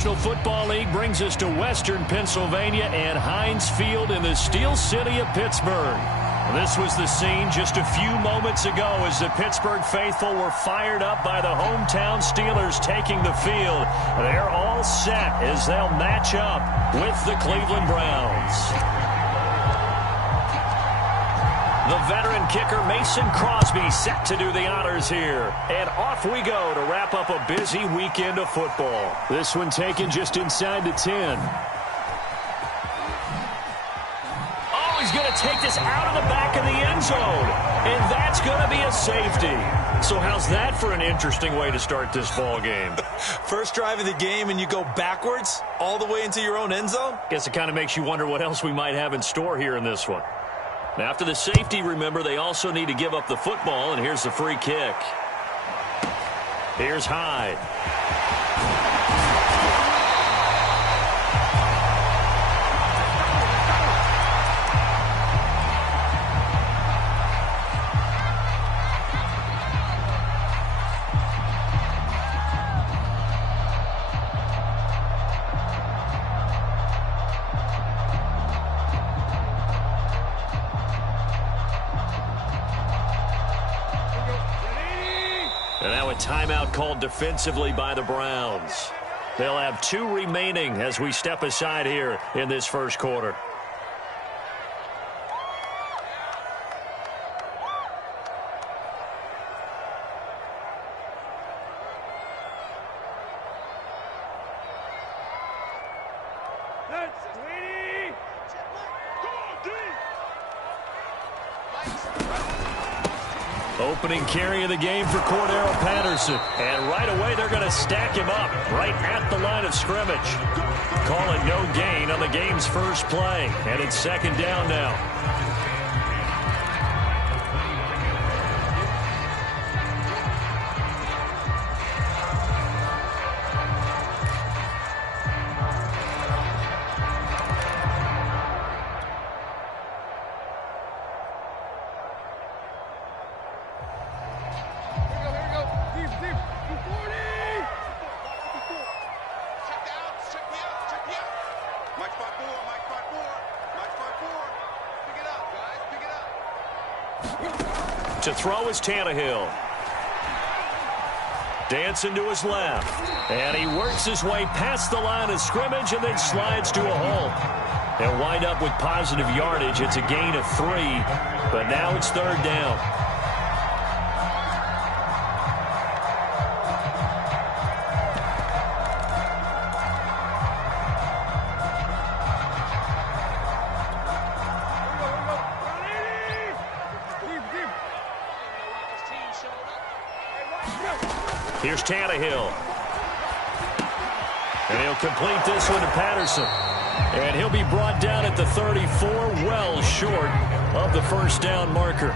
Football League brings us to Western Pennsylvania and Heinz Field in the Steel City of Pittsburgh. This was the scene just a few moments ago as the Pittsburgh faithful were fired up by the hometown Steelers taking the field. They're all set as they'll match up with the Cleveland Browns. The veteran kicker Mason Crosby set to do the honors here. And off we go to wrap up a busy weekend of football. This one taken just inside the 10. Oh, he's going to take this out of the back of the end zone. And that's going to be a safety. So how's that for an interesting way to start this ball game? First drive of the game and you go backwards all the way into your own end zone? Guess it kind of makes you wonder what else we might have in store here in this one. After the safety, remember, they also need to give up the football, and here's the free kick. Here's Hyde. Timeout called defensively by the Browns. They'll have 2 remaining as we step aside here in this first quarter. Opening carry of the game for Cordero Patterson. And right away, they're going to stack him up right at the line of scrimmage. Call it no gain on the game's first play. And it's second down now. To throw is Tannehill. Dancing to his left. And he works his way past the line of scrimmage and then slides to a halt. They'll wind up with positive yardage. It's a gain of 3, but now it's third down. Here's Tannehill. And he'll complete this one to Patterson. And he'll be brought down at the 34, well short of the first down marker.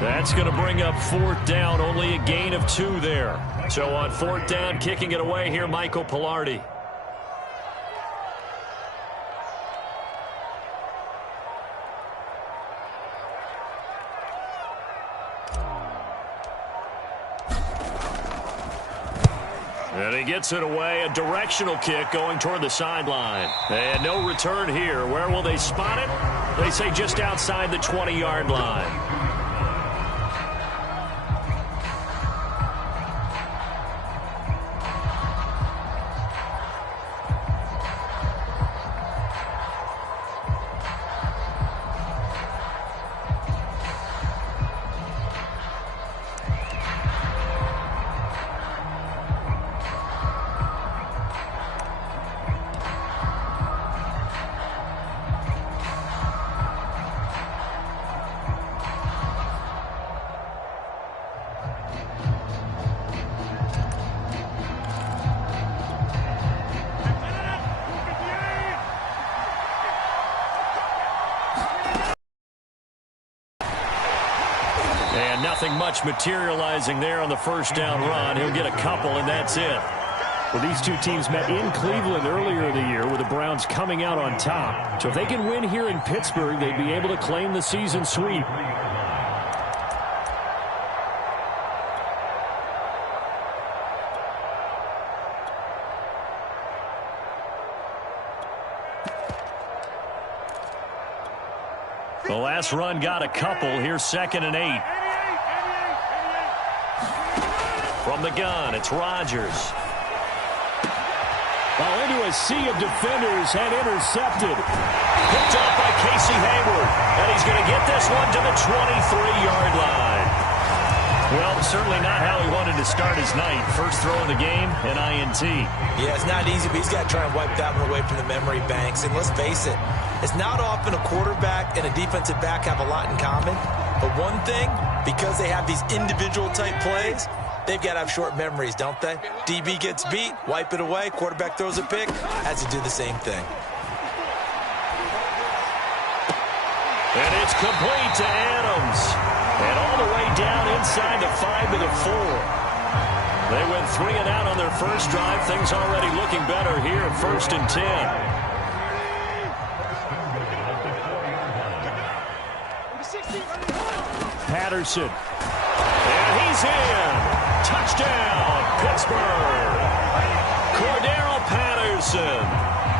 That's going to bring up fourth down, only a gain of 2 there. So on fourth down, kicking it away here, Michael Palardy. And he gets it away, a directional kick going toward the sideline. And no return here. Where will they spot it? They say just outside the 20-yard line. Nothing much materializing there on the first down run. He'll get a couple, and that's it. Well, these two teams met in Cleveland earlier in the year with the Browns coming out on top. So if they can win here in Pittsburgh, they'd be able to claim the season sweep. The last run got a couple. Here's 2nd and 8. From the gun, it's Rodgers. Ball into a sea of defenders and intercepted. Picked off by Casey Hayward. And he's going to get this one to the 23-yard line. Well, certainly not how he wanted to start his night. First throw of the game, an INT. Yeah, it's not easy, but he's got to try and wipe that one away from the memory banks. And let's face it, it's not often a quarterback and a defensive back have a lot in common. But one thing, because they have these individual type plays, they've got to have short memories, don't they? DB gets beat, wipe it away, quarterback throws a pick, has to do the same thing. And it's complete to Adams. And all the way down inside the 5 to the 4. They went 3 and out on their first drive. Things already looking better here, 1st and 10. Patterson. And he's in. Touchdown, Pittsburgh. Cordero Patterson.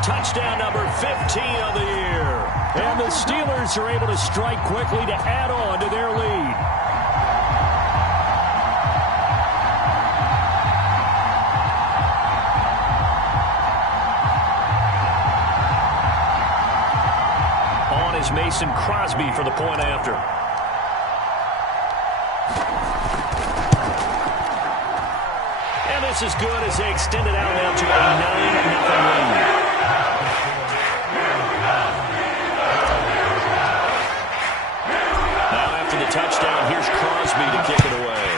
Touchdown number 15 of the year. And the Steelers are able to strike quickly to add on to their lead. On is Mason Crosby for the point after. And this is good as they extend it out now to a 9-0 lead. The touchdown, here's Crosby to kick it away.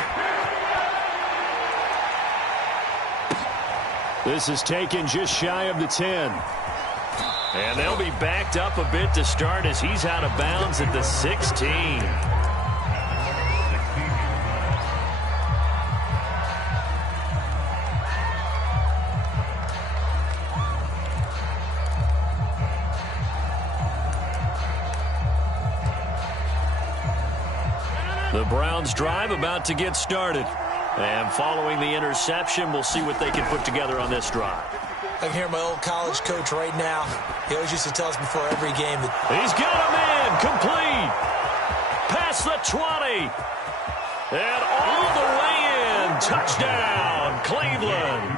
This is taken just shy of the 10. And they'll be backed up a bit to start as he's out of bounds at the 16. The Browns drive about to get started. And following the interception, we'll see what they can put together on this drive. I can hear my old college coach right now. He always used to tell us before every game that he's got him in, complete. Past the 20. And all the way in. Touchdown, Cleveland.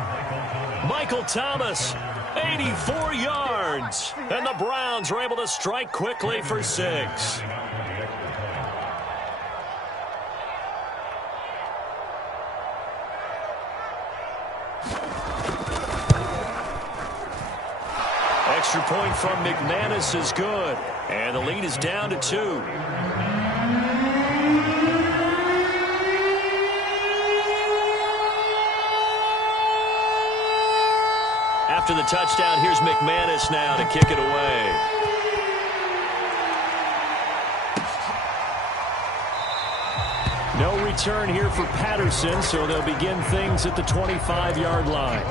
Michael Thomas, 84 yards. And the Browns are able to strike quickly for 6. Extra point from McManus is good. And the lead is down to 2. After the touchdown, here's McManus now to kick it away. No return here for Patterson, so they'll begin things at the 25-yard line.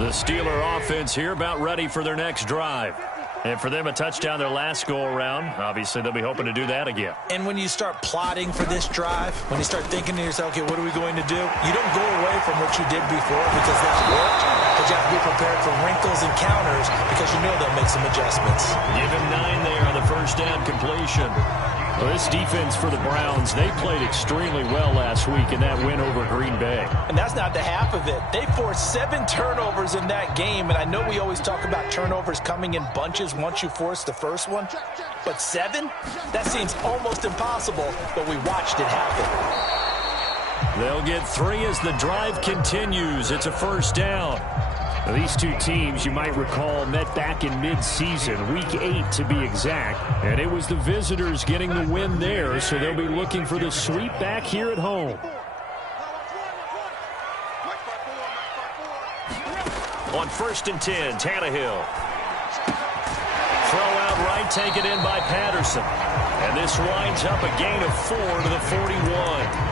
The Steeler offense here about ready for their next drive. And for them, a touchdown their last go-around. Obviously, they'll be hoping to do that again. And when you start plotting for this drive, when you start thinking to yourself, okay, what are we going to do? You don't go away from what you did before because that worked. But you have to be prepared for wrinkles and counters because you know they'll make some adjustments. Give him 9 there on the first down completion. Well, this defense for the Browns, they played extremely well last week in that win over Green Bay. And that's not the half of it. They forced 7 turnovers in that game, and I know we always talk about turnovers coming in bunches once you force the first one. But 7? That seems almost impossible, but we watched it happen. They'll get 3 as the drive continues. It's a first down. Now, these two teams, you might recall, met back in mid-season, week 8 to be exact, and it was the visitors getting the win there, so they'll be looking for the sweep back here at home. On 1st and 10, Tannehill. Throw out right, take it in by Patterson. And this winds up a gain of 4 to the 41.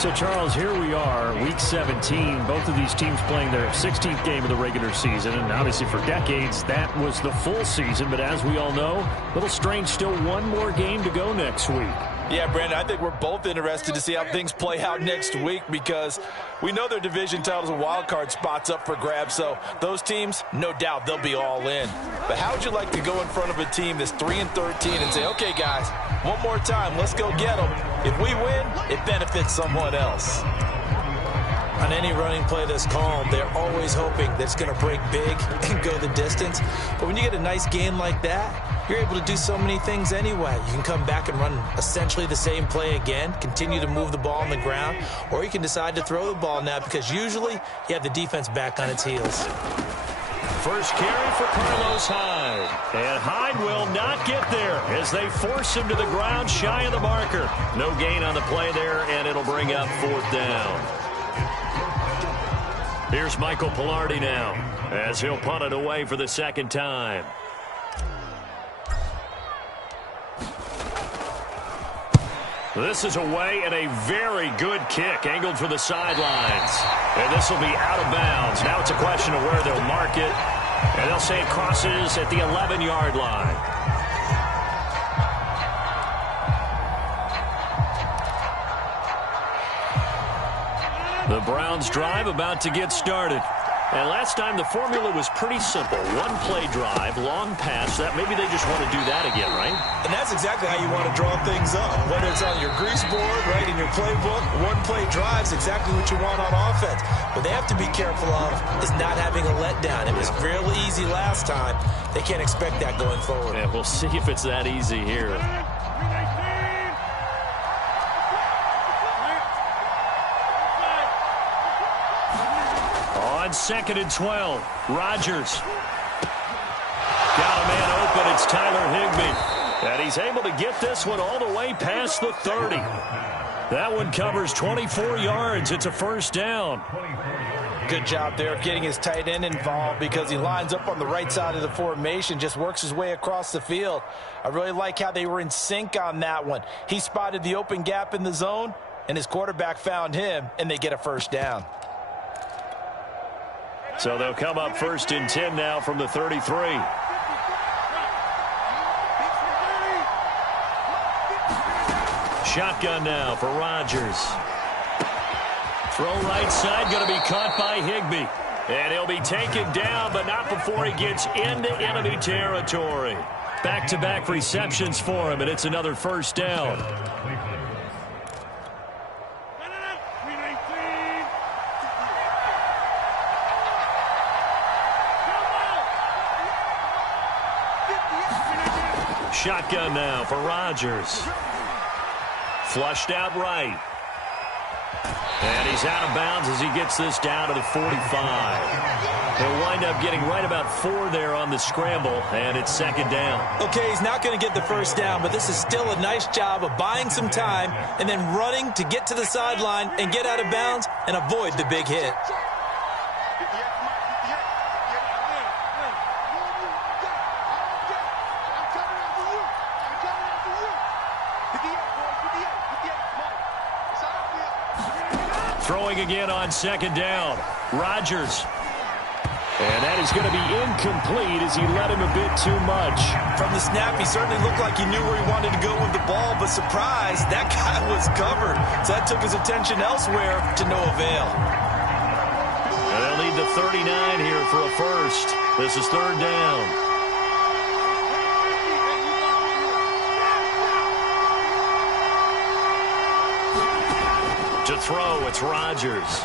So, Charles, here we are, Week 17. Both of these teams playing their 16th game of the regular season. And obviously for decades, that was the full season. But as we all know, a little strange, still one more game to go next week. Yeah, Brandon, I think we're both interested to see how things play out next week because we know their division titles and wild card spots up for grabs, so those teams, no doubt, they'll be all in. But how would you like to go in front of a team that's 3-13 and say, okay, guys, one more time, let's go get them. If we win, it benefits someone else. On any running play that's called, they're always hoping that it's going to break big and go the distance. But when you get a nice game like that, you're able to do so many things anyway. You can come back and run essentially the same play again, continue to move the ball on the ground, or you can decide to throw the ball now because usually you have the defense back on its heels. First carry for Carlos Hyde. And Hyde will not get there as they force him to the ground shy of the marker. No gain on the play there, and it'll bring up 4th down. Here's Michael Palardy now as he'll punt it away for the 2nd time. This is away and a very good kick angled for the sidelines. And this will be out of bounds. Now it's a question of where they'll mark it. And they'll say it crosses at the 11-yard line. The Browns drive about to get started. And last time the formula was pretty simple. One play drive, long pass. That maybe they just want to do that again, right? And that's exactly how you want to draw things up. Whether it's on your grease board, right, in your playbook, one play drive is exactly what you want on offense. What they have to be careful of is not having a letdown. It was fairly easy last time. They can't expect that going forward. Yeah, we'll see if it's that easy here. On 2nd and 12, Rodgers. Got a man open, it's Tyler Higbee. And he's able to get this one all the way past the 30. That one covers 24 yards. It's a 1st down. Good job there getting his tight end involved because he lines up on the right side of the formation, just works his way across the field. I really like how they were in sync on that one. He spotted the open gap in the zone, and his quarterback found him, and they get a 1st down. So they'll come up 1st and 10 now from the 33. Shotgun now for Rodgers. Throw right side, going to be caught by Higbee. And he'll be taken down, but not before he gets into enemy territory. Back-to-back receptions for him, and it's another 1st down. Shotgun now for Rodgers. Flushed out right. And he's out of bounds as he gets this down to the 45. He'll wind up getting right about 4 there on the scramble, and it's 2nd down. Okay, he's not going to get the 1st down, but this is still a nice job of buying some time and then running to get to the sideline and get out of bounds and avoid the big hit. Throwing again on 2nd down. Rodgers. And that is going to be incomplete as he led him a bit too much. From the snap, he certainly looked like he knew where he wanted to go with the ball, but surprise, that guy was covered. So that took his attention elsewhere to no avail. And they'll need the 39 here for a 1st. This is 3rd down. To throw, it's Rodgers.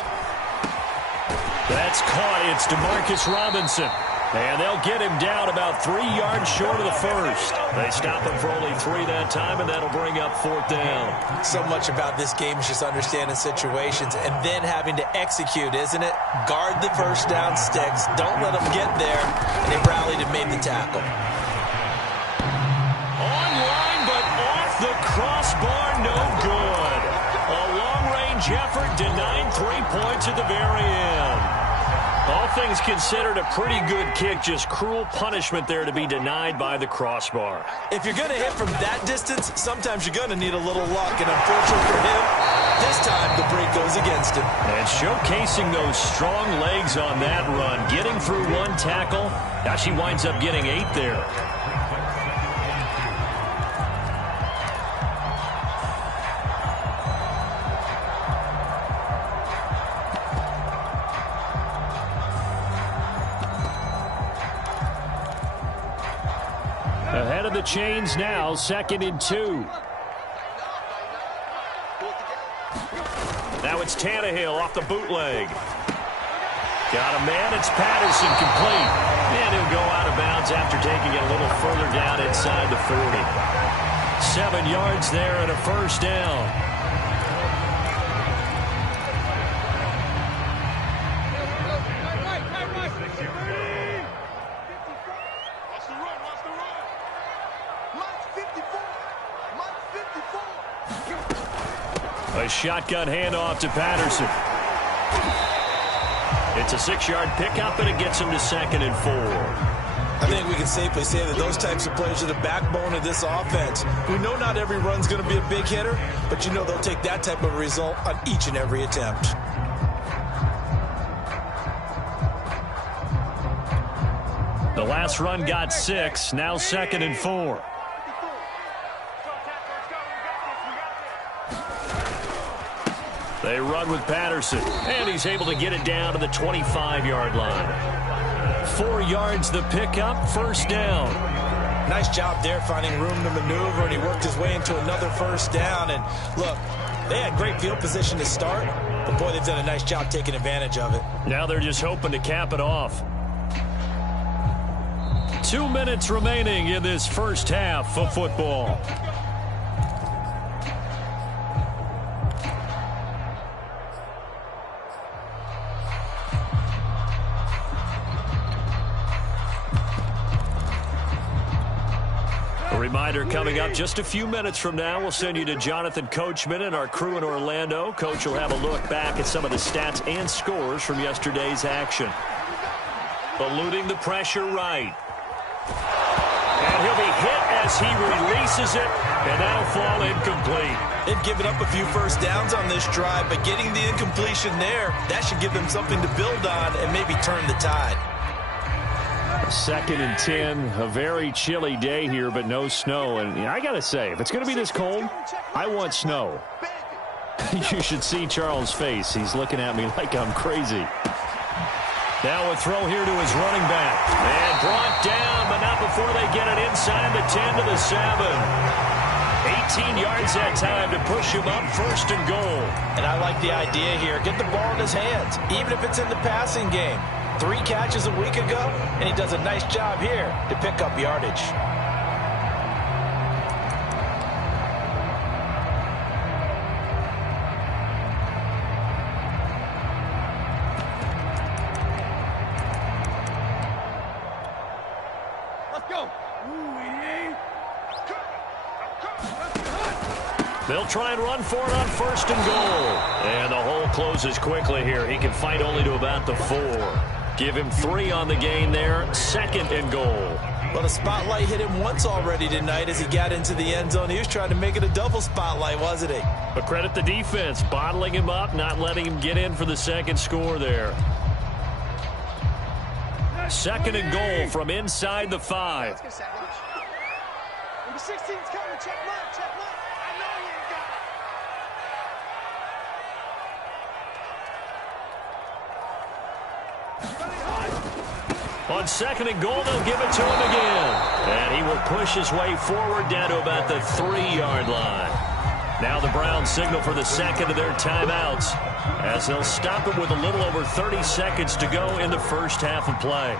That's caught. It's Demarcus Robinson. And they'll get him down about 3 yards short of the 1st. They stop him for only 3 that time, and that'll bring up 4th down. So much about this game is just understanding situations and then having to execute, isn't it? Guard the 1st down sticks. Don't let them get there. And they rallied and made the tackle. Online, but off the crossbar, no good. A long-range effort denying 3 points at the very end. All things considered, a pretty good kick. Just cruel punishment there to be denied by the crossbar. If you're going to hit from that distance, sometimes you're going to need a little luck. And unfortunately for him, this time the break goes against him. And showcasing those strong legs on that run. Getting through 1 tackle. Now she winds up getting 8 there. of the chains now, 2nd and 2. Now it's Tannehill off the bootleg. Got a man, it's Patterson complete. And he'll go out of bounds after taking it a little further down inside the 40. 7 yards there and a first down. A shotgun handoff to Patterson. It's a 6-yard pickup, and it gets him to 2nd and 4. I think we can safely say that those types of players are the backbone of this offense. We know not every run's going to be a big hitter, but you know they'll take that type of result on each and every attempt. The last run got 6, now 2nd and 4. They run with Patterson, and he's able to get it down to the 25-yard line. 4 yards the pickup, first down. Nice job there finding room to maneuver, and he worked his way into another first down. And look, they had great field position to start, but boy, they've done a nice job taking advantage of it. Now they're just hoping to cap it off. 2 minutes remaining in this first half of football. Reminder coming up just a few minutes from now. We'll send you to Jonathan Coachman and our crew in Orlando. Coach will have a look back at some of the stats and scores from yesterday's action. Eluding the pressure right. And he'll be hit as he releases it, and that'll fall incomplete. They've given up a few first downs on this drive, but getting the incompletion there, that should give them something to build on and maybe turn the tide. 2nd and 10, a very chilly day here, but no snow. And I got to say, if it's going to be this cold, I want snow. You should see Charles' face. He's looking at me like I'm crazy. Now a throw here to his running back. And brought down, but not before they get it inside the 10 to the 7. 18 yards that time to push him up, 1st and goal. And I like the idea here. Get the ball in his hands, even if it's in the passing game. 3 catches a week ago, and he does a nice job here to pick up yardage. Let's go. They'll try and run for it on 1st and goal. And the hole closes quickly here. He can fight only to about the 4. Give him 3 on the gain there, 2nd and goal. But a spotlight hit him once already tonight as he got into the end zone. He was trying to make it a double spotlight, wasn't he? But credit the defense, bottling him up, not letting him get in for the 2nd score there. 2nd and goal from inside the 5. Number 16's coming. Check mark, check mark. I know you got it. On 2nd and goal, they'll give it to him again. And he will push his way forward down to about the 3-yard line. Now the Browns signal for the 2nd of their timeouts as they'll stop it with a little over 30 seconds to go in the first half of play.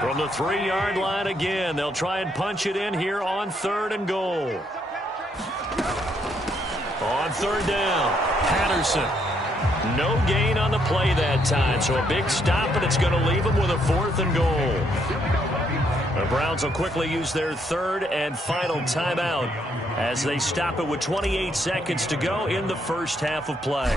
From the 3-yard line again, they'll try and punch it in here on 3rd and goal. On 3rd down, Patterson. No gain on the play that time, so a big stop, and it's going to leave them with a 4th and goal. The Browns will quickly use their 3rd and final timeout as they stop it with 28 seconds to go in the first half of play.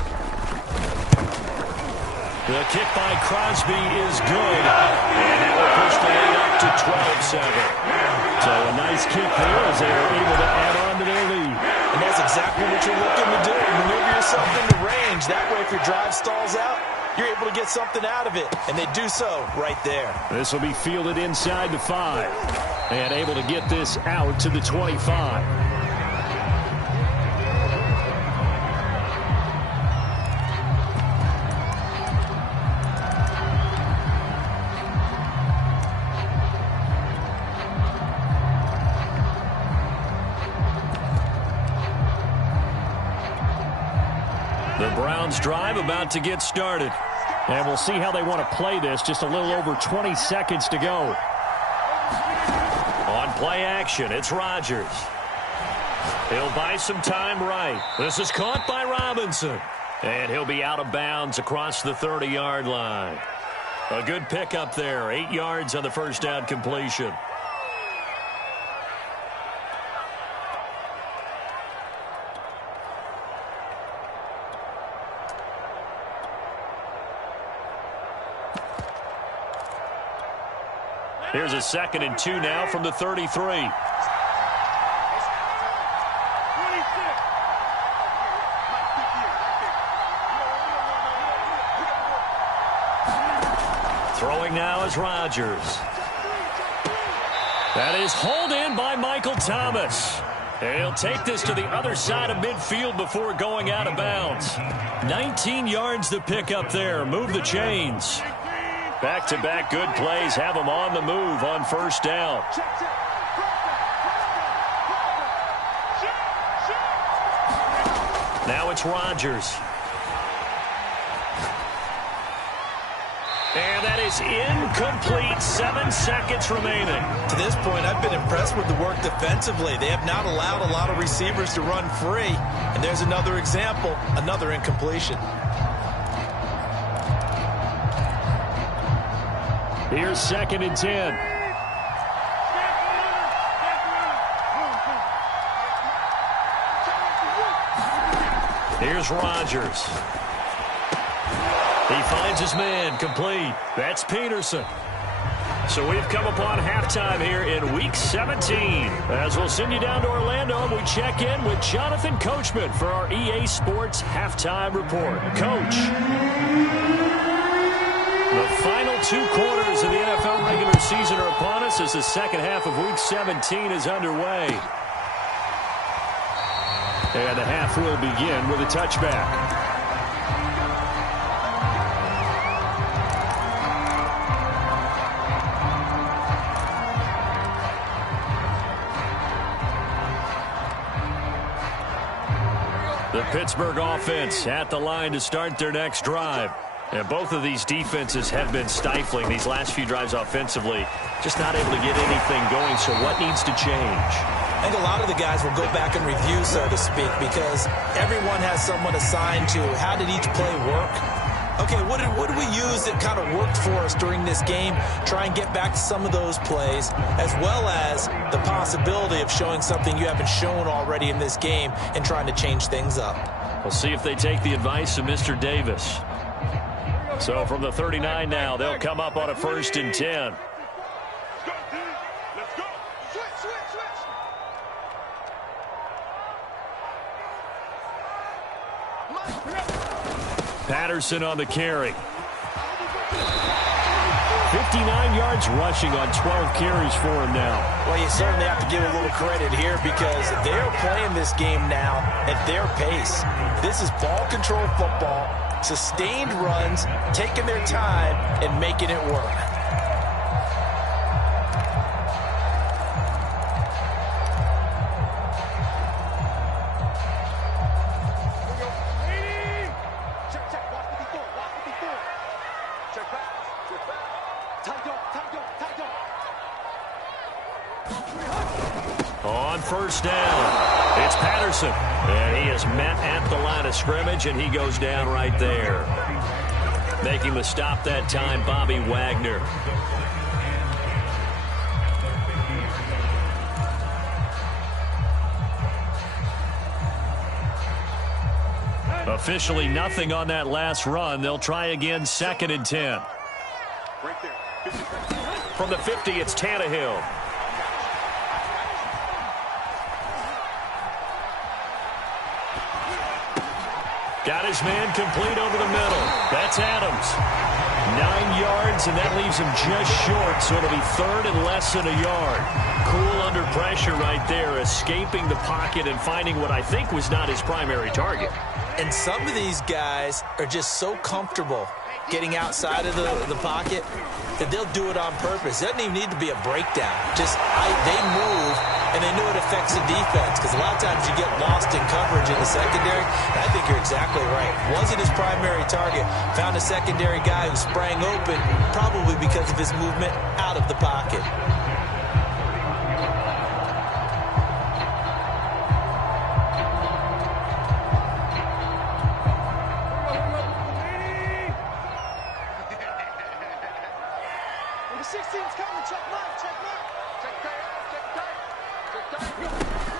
The kick by Crosby is good, and that will push the lead up to 12-7. So a nice kick there as they are able to add on to their lead. And that's exactly what you're looking to do. Maneuver yourself into range. That way, if your drive stalls out, you're able to get something out of it. And they do so right there. This will be fielded inside the 5. And able to get this out to the 25. out-of-bounds drive about to get started. And we'll see how they want to play this. Just a little over 20 seconds to go. On play action, it's Rodgers. He'll buy some time right. This is caught by Robinson. And he'll be out of bounds across the 30-yard line. A good pickup there. 8 yards on the first down completion. Here's a 2nd and 2 now from the 33. Throwing now is Rodgers. That is hauled in by Michael Thomas. And he'll take this to the other side of midfield before going out of bounds. 19 yards to pick up there. Move the chains. Back-to-back good plays have them on the move on first down. Now it's Rodgers. And that is incomplete. 7 seconds remaining. To this point, I've been impressed with the work defensively. They have not allowed a lot of receivers to run free. And there's another example, another incompletion. Here's 2nd and 10. Here's Rodgers. He finds his man, complete. That's Peterson. So we've come upon halftime here in Week 17. As we'll send you down to Orlando, and we check in with Jonathan Coachman for our EA Sports Halftime Report. Coach. The final 2 quarters of the NFL regular season are upon us as the second half of Week 17 is underway. And the half will begin with a touchback. The Pittsburgh offense at the line to start their next drive. And both of these defenses have been stifling these last few drives offensively. Just not able to get anything going, so what needs to change? I think a lot of the guys will go back and review, so to speak, because everyone has someone assigned to how did each play work. Okay, what did we use that kind of worked for us during this game? Try and get back to some of those plays, as well as the possibility of showing something you haven't shown already in this game and trying to change things up. We'll see if they take the advice of Mr. Davis. So from the 39 now, they'll come up on a 1st and 10. Patterson on the carry. 59 yards rushing on 12 carries for him now. Well, you certainly have to give a little credit here because they're playing this game now at their pace. This is ball control football, sustained runs, taking their time and making it work. On first down, it's Patterson. And he is met at the line of scrimmage, and he goes down right there. Making the stop that time, Bobby Wagner. Officially nothing on that last run. They'll try again, 2nd and 10. From the 50, it's Tannehill. Got his man complete over the middle. That's Adams. 9 yards, and that leaves him just short, so it'll be 3rd and less than a yard. Cool under pressure right there, escaping the pocket and finding what I think was not his primary target. And some of these guys are just so comfortable getting outside of the pocket that they'll do it on purpose. It doesn't even need to be a breakdown. Just they move and they know it affects the defense because a lot of times you get lost in coverage in the secondary. And I think you're exactly right. Wasn't his primary target. Found a secondary guy who sprang open, probably because of his movement out of the pocket.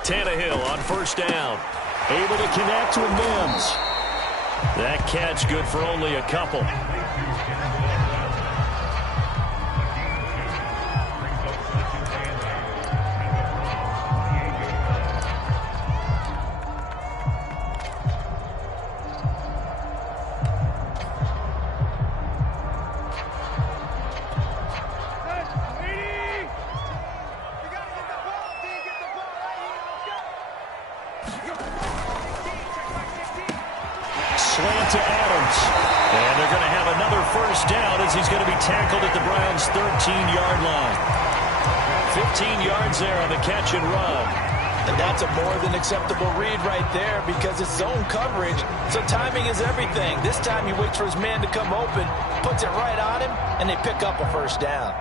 Tannehill on first down. Able to connect with Mims. That catch good for only a couple. Slant to Adams. And they're going to have another first down as he's going to be tackled at the Browns' 13-yard line. 15 yards there on the catch and run. And that's a more than acceptable read right there because it's zone coverage, so timing is everything. This time he waits for his man to come open, puts it right on him, and they pick up a first down.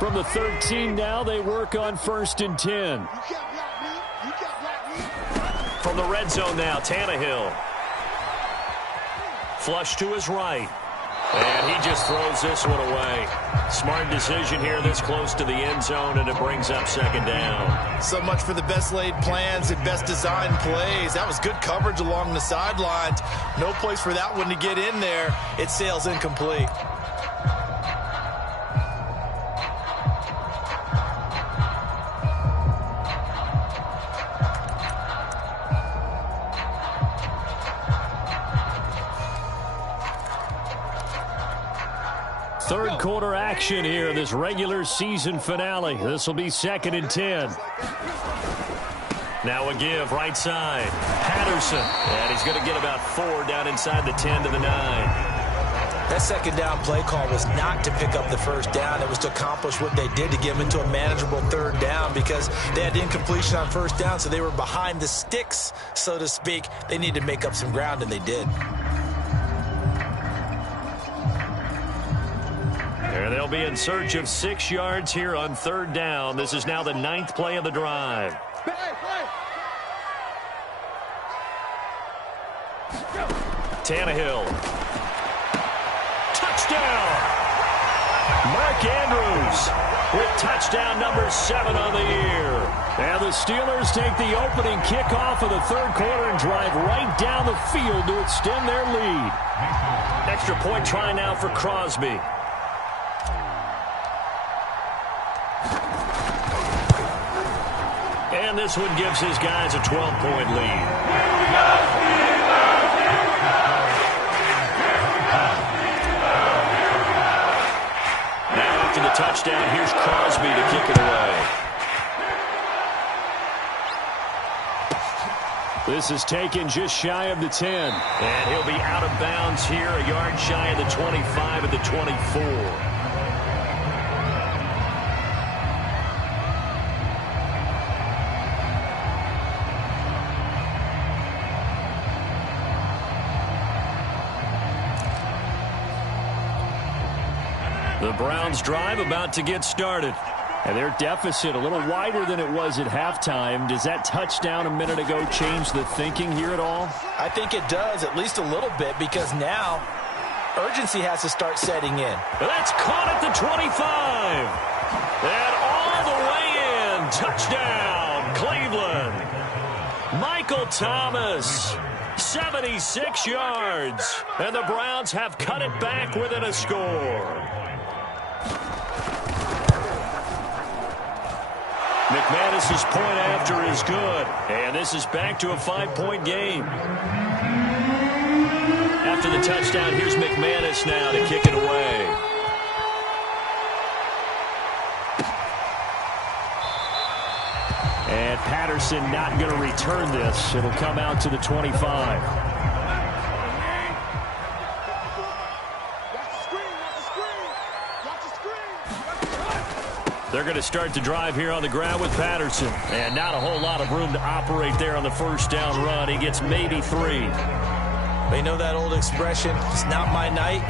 From the 13 now, they work on 1st and 10. From the red zone now, Tannehill. Flush to his right. And he just throws this one away. Smart decision here this close to the end zone, and it brings up 2nd down. So much for the best laid plans and best designed plays. That was good coverage along the sidelines. No place for that one to get in there. It sails incomplete. Third quarter action here, this regular season finale. This will be 2nd and 10. Now a give, right side. Patterson. And he's going to get about 4 down inside the 10 to the 9. That 2nd down play call was not to pick up the first down. It was to accomplish what they did to get them into a manageable 3rd down because they had incompletion on 1st down, so they were behind the sticks, so to speak. They needed to make up some ground, and they did. They'll be in search of 6 yards here on 3rd down. This is now the 9th play of the drive. Tannehill. Touchdown! Mark Andrews with touchdown number 7 on the year. And the Steelers take the opening kickoff of the 3rd quarter and drive right down the field to extend their lead. Extra point try now for Crosby. And this one gives his guys a 12-point lead. Now after the touchdown, here's Crosby to kick it away. This is taken just shy of the 10. And he'll be out of bounds here, a yard shy of the 25 at the 24. The Browns drive about to get started. And their deficit a little wider than it was at halftime. Does that touchdown a minute ago change the thinking here at all? I think it does, at least a little bit, because now urgency has to start setting in. That's caught at the 25. And all the way in. Touchdown, Cleveland. Michael Thomas, 76 yards. And the Browns have cut it back within a score. McManus's point after is good. And this is back to a 5-point game. After the touchdown, here's McManus now to kick it away. And Patterson not going to return this. It'll come out to the 25. Watch the screen. Watch the screen. Watch the screen. They're going to start the drive here on the ground with Patterson. And not a whole lot of room to operate there on the first down run. He gets maybe 3. They know that old expression, it's not my night.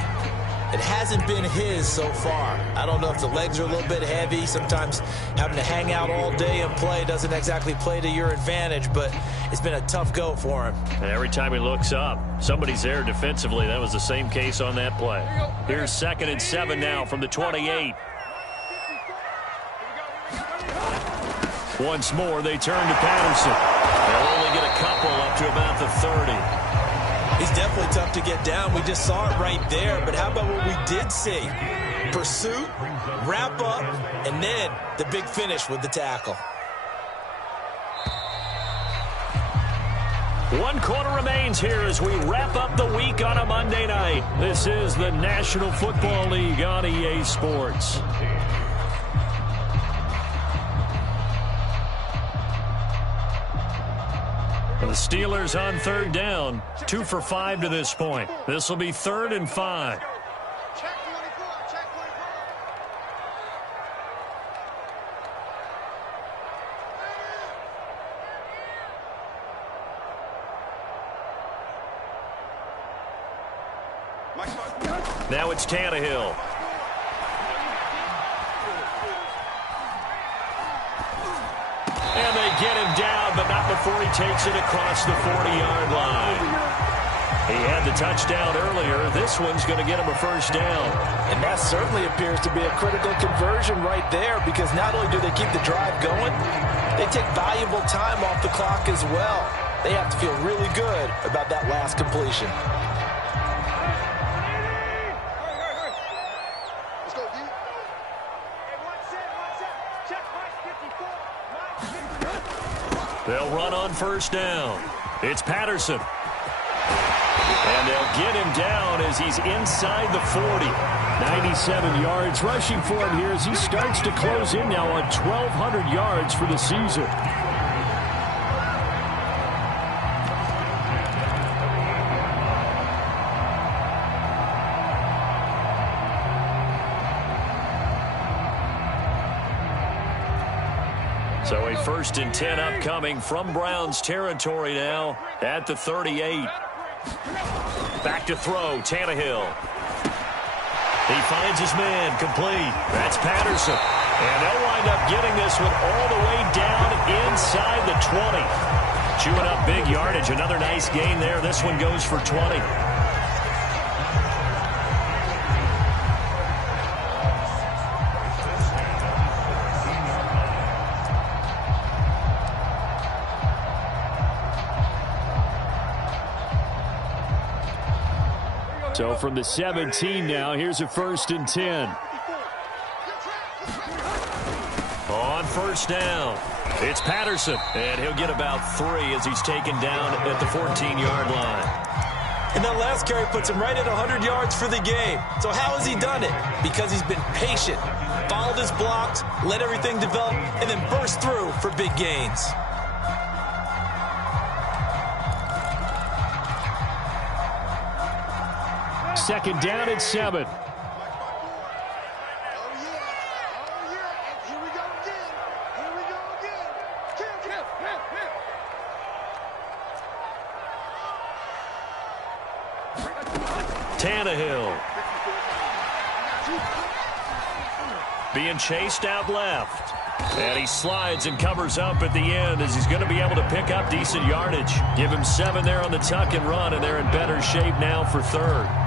It hasn't been his so far. I don't know if the legs are a little bit heavy. Sometimes having to hang out all day and play doesn't exactly play to your advantage, but it's been a tough go for him. And every time he looks up, somebody's there defensively. That was the same case on that play. Here's 2nd and 7 now from the 28. Once more, they turn to Patterson. They'll only get a couple up to about the 30. He's definitely tough to get down. We just saw it right there. But how about what we did see? Pursuit, wrap up, and then the big finish with the tackle. 1 quarter remains here as we wrap up the week on a Monday night. This is the National Football League on EA Sports. The Steelers on 3rd down, 2 for 5 to this point. This will be 3rd and 5. Check 24, check 24. Now it's Tannehill. And they get him down, but not before he takes it across the 40-yard line. He had the touchdown earlier. This one's going to get him a first down. And that certainly appears to be a critical conversion right there, because not only do they keep the drive going, they take valuable time off the clock as well. They have to feel really good about that last completion. Let's go, D. Hey, one set. Check Mike 54. They'll run on first down. It's Patterson. And they'll get him down as he's inside the 40. 97 yards rushing for him here as he starts to close in now on 1,200 yards for the season. So a 1st and 10 upcoming from Browns territory now at the 38. Back to throw, Tannehill. He finds his man, complete. That's Patterson. And they'll wind up getting this one all the way down inside the 20. Chewing up big yardage. Another nice gain there. This one goes for 20. So from the 17 now, here's a 1st and 10. On first down, it's Patterson, and he'll get about 3 as he's taken down at the 14-yard line. And that last carry puts him right at 100 yards for the game. So how has he done it? Because he's been patient, followed his blocks, let everything develop, and then burst through for big gains. Second down and 7. Oh, yeah. And here we go again. Tannehill. Being chased out left. And he slides and covers up at the end as he's going to be able to pick up decent yardage. Give him 7 there on the tuck and run, and they're in better shape now for 3rd.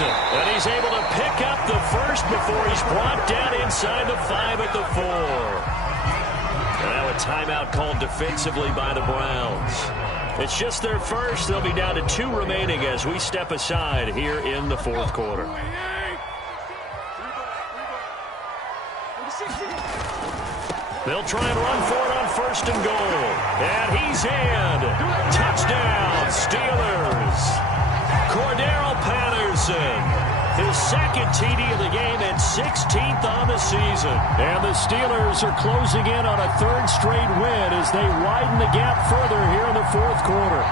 And he's able to pick up the first before he's brought down inside the 5 at the 4. And now a timeout called defensively by the Browns. It's just their first. They'll be down to 2 remaining as we step aside here in the 4th quarter. They'll try and run for it on 1st and goal. And he's in. Touchdown, Steelers. Cordero Patterson. His second TD of the game and 16th on the season. And the Steelers are closing in on a third straight win as they widen the gap further here in the fourth quarter.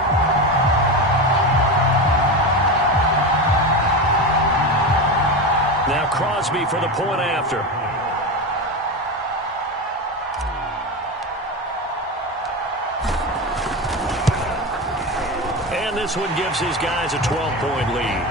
Now Crosby for the point after. And this one gives his guys a 12-point lead.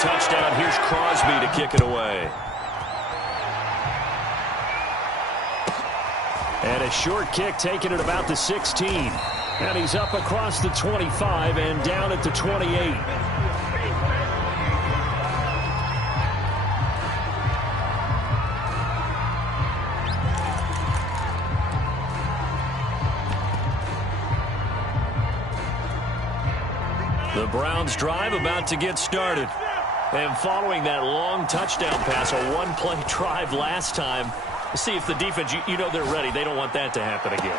Touchdown, here's Crosby to kick it away. And a short kick taken at about the 16. And he's up across the 25 and down at the 28. The Browns drive about to get started. And following that long touchdown pass, a one-play drive last time, see if the defense, you know they're ready. They don't want that to happen again.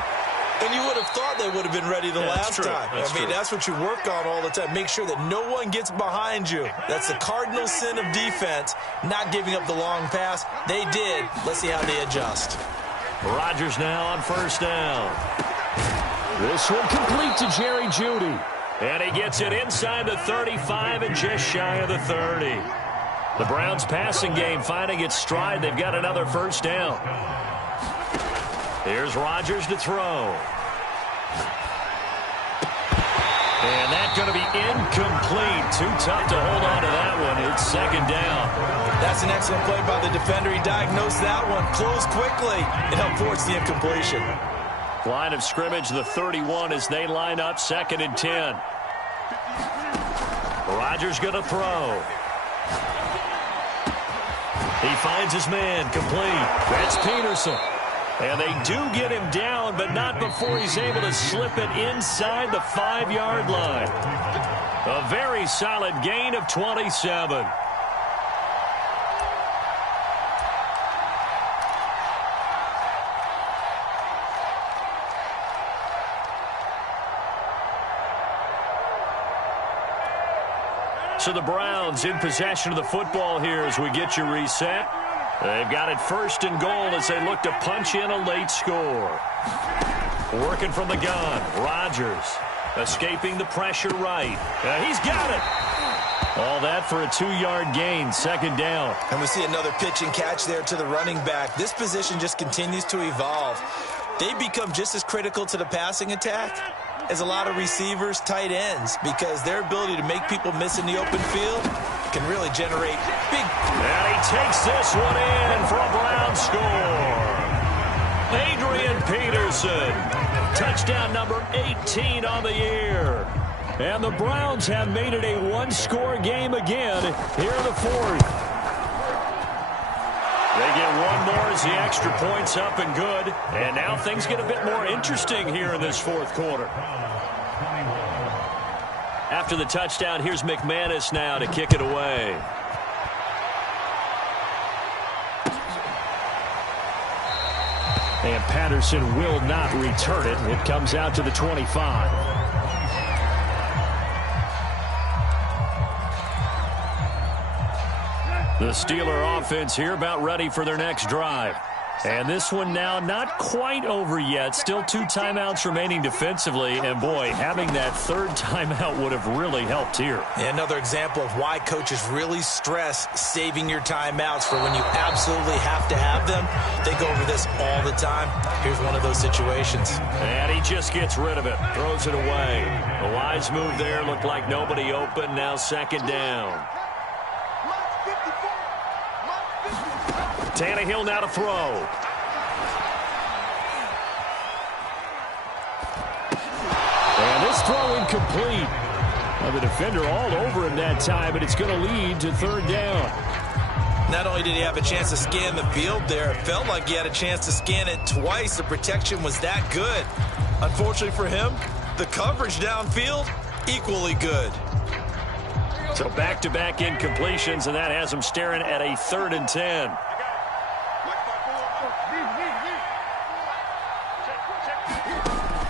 And you would have thought they would have been ready the last time. That's what you work on all the time. Make sure that no one gets behind you. That's the cardinal sin of defense, not giving up the long pass. They did. Let's see how they adjust. Rodgers now on first down. This one complete to Jerry Jeudy. And he gets it inside the 35 and just shy of the 30. The Browns passing game finding its stride. They've got another first down. Here's Rodgers to throw. And that's going to be incomplete. Too tough to hold on to that one. It's second down. That's an excellent play by the defender. He diagnosed that one, closed quickly, and helped force the incompletion. Line of scrimmage, the 31 as they line up, 2nd and 10. Rodgers going to throw. He finds his man, complete. That's Peterson. And they do get him down, but not before he's able to slip it inside the 5-yard line. A very solid gain of 27. So the Browns in possession of the football here as we get you reset. They've got it 1st and goal as they look to punch in a late score. Working from the gun, Rodgers escaping the pressure right. He's got it. All that for a 2-yard gain, 2nd down. And we see another pitch and catch there to the running back. This position just continues to evolve. They become just as critical to the passing attack as a lot of receivers, tight ends, because their ability to make people miss in the open field can really generate big. And he takes this one in for a Brown score. Adrian Peterson, touchdown number 18 on the year. And the Browns have made it a one-score game again here in the 4th. They get one more as the extra point's up and good. And now things get a bit more interesting here in this 4th quarter. After the touchdown, here's McManus now to kick it away. And Patterson will not return it. It comes out to the 25. The Steeler offense here about ready for their next drive. And this one now not quite over yet. Still 2 timeouts remaining defensively. And, boy, having that 3rd timeout would have really helped here. Yeah, another example of why coaches really stress saving your timeouts for when you absolutely have to have them. They go over this all the time. Here's one of those situations. And he just gets rid of it. Throws it away. A wise move there. Looked like nobody open. Now 2nd down. Tannehill now to throw. And this throw incomplete. Well, the defender all over him that time, but it's going to lead to 3rd down. Not only did he have a chance to scan the field there, it felt like he had a chance to scan it twice. The protection was that good. Unfortunately for him, the coverage downfield equally good. So back-to-back incompletions, and that has them staring at a 3rd and 10.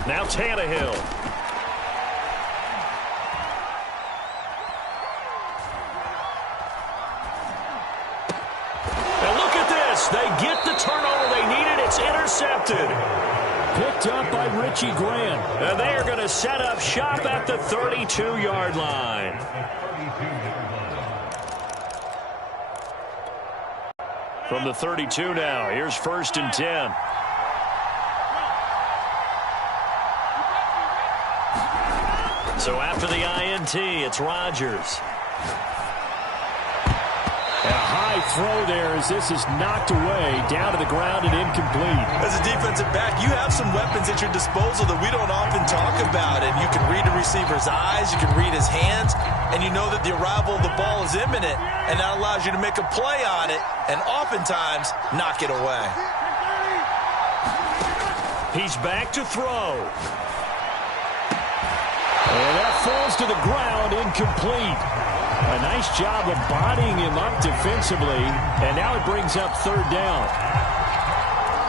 Now Tannehill. And look at this. They get the turnover they needed. It's intercepted. Picked up by Richie Grant. And they are going to set up shop at the 32-yard line. From the 32 now, here's 1st and 10. So after the INT, it's Rodgers. A high throw there as this is knocked away, down to the ground and incomplete. As a defensive back, you have some weapons at your disposal that we don't often talk about. And you can read a receiver's eyes, you can read his hands, and you know that the arrival of the ball is imminent, and that allows you to make a play on it and oftentimes knock it away. He's back to throw. And that falls to the ground, incomplete. A nice job of bodying him up defensively, and now it brings up 3rd down.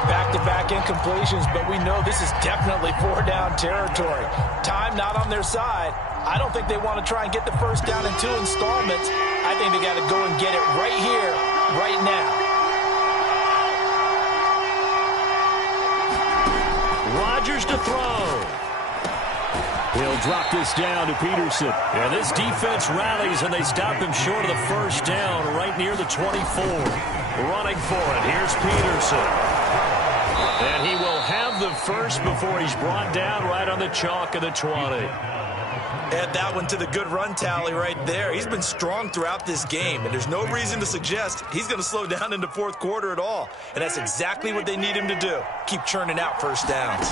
Back-to-back incompletions, but we know this is definitely 4-down territory. Time not on their side. I don't think they want to try and get the 1st down in 2 installments. I think they got to go and get it right here, right now. Rodgers to throw. He'll drop this down to Peterson. And this defense rallies, and they stop him short of the 1st down right near the 24. Running for it, here's Peterson. And he will have the 1st before he's brought down right on the chalk of the 20. Add that one to the good run tally right there. He's been strong throughout this game, and there's no reason to suggest he's going to slow down in the 4th quarter at all. And that's exactly what they need him to do. Keep churning out 1st downs.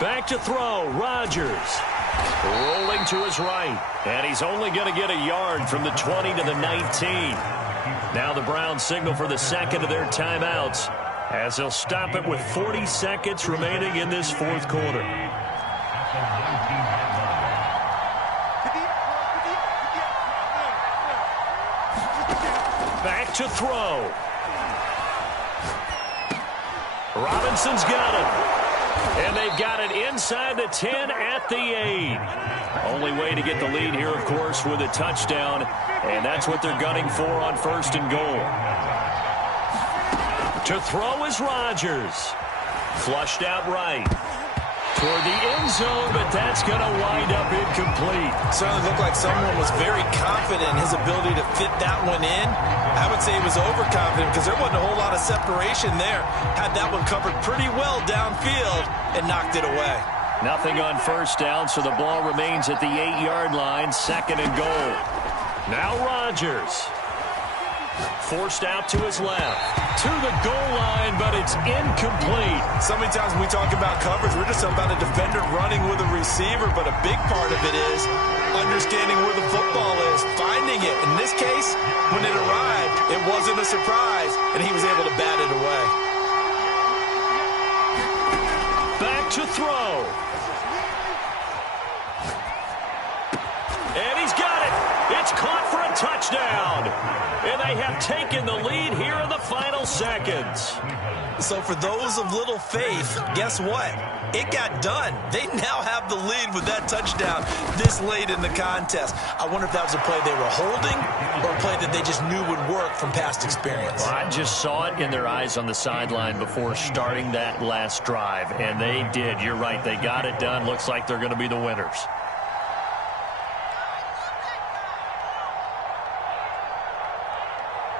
Back to throw, Rodgers. Rolling to his right. And he's only going to get a yard from the 20 to the 19. Now the Browns signal for the 2nd of their timeouts, as they'll stop it with 40 seconds remaining in this 4th quarter. Back to throw. Robinson's got it. And they've got it inside the 10 at the 8. Only way to get the lead here, of course, with a touchdown. And that's what they're gunning for on 1st and goal. To throw is Rodgers. Flushed out right. Toward the end zone, but that's going to wind up incomplete. Certainly looked like someone was very confident in his ability to fit that one in. I would say he was overconfident because there wasn't a whole lot of separation there. Had that one covered pretty well downfield and knocked it away. Nothing on 1st down, so the ball remains at the 8-yard line, 2nd and goal. Now Rodgers. Forced out to his left. To the goal line, but it's incomplete. So many times when we talk about coverage, we're just about a defender running with a receiver, but a big part of it is understanding where the football is, finding it. In this case, when it arrived, it wasn't a surprise, and he was able to bat it away. Back to throw. And he's got it. It's caught for a touchdown. And they have taken the lead here in the final seconds. So for those of little faith, guess what? It got done. They now have the lead with that touchdown this late in the contest. I wonder if that was a play they were holding or a play that they just knew would work from past experience. Well, I just saw it in their eyes on the sideline before starting that last drive, and they did. You're right. They got it done. Looks like they're going to be the winners.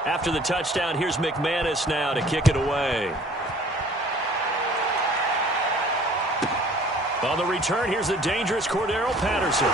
After the touchdown, here's McManus now to kick it away. On the return, here's the dangerous Cordero Patterson.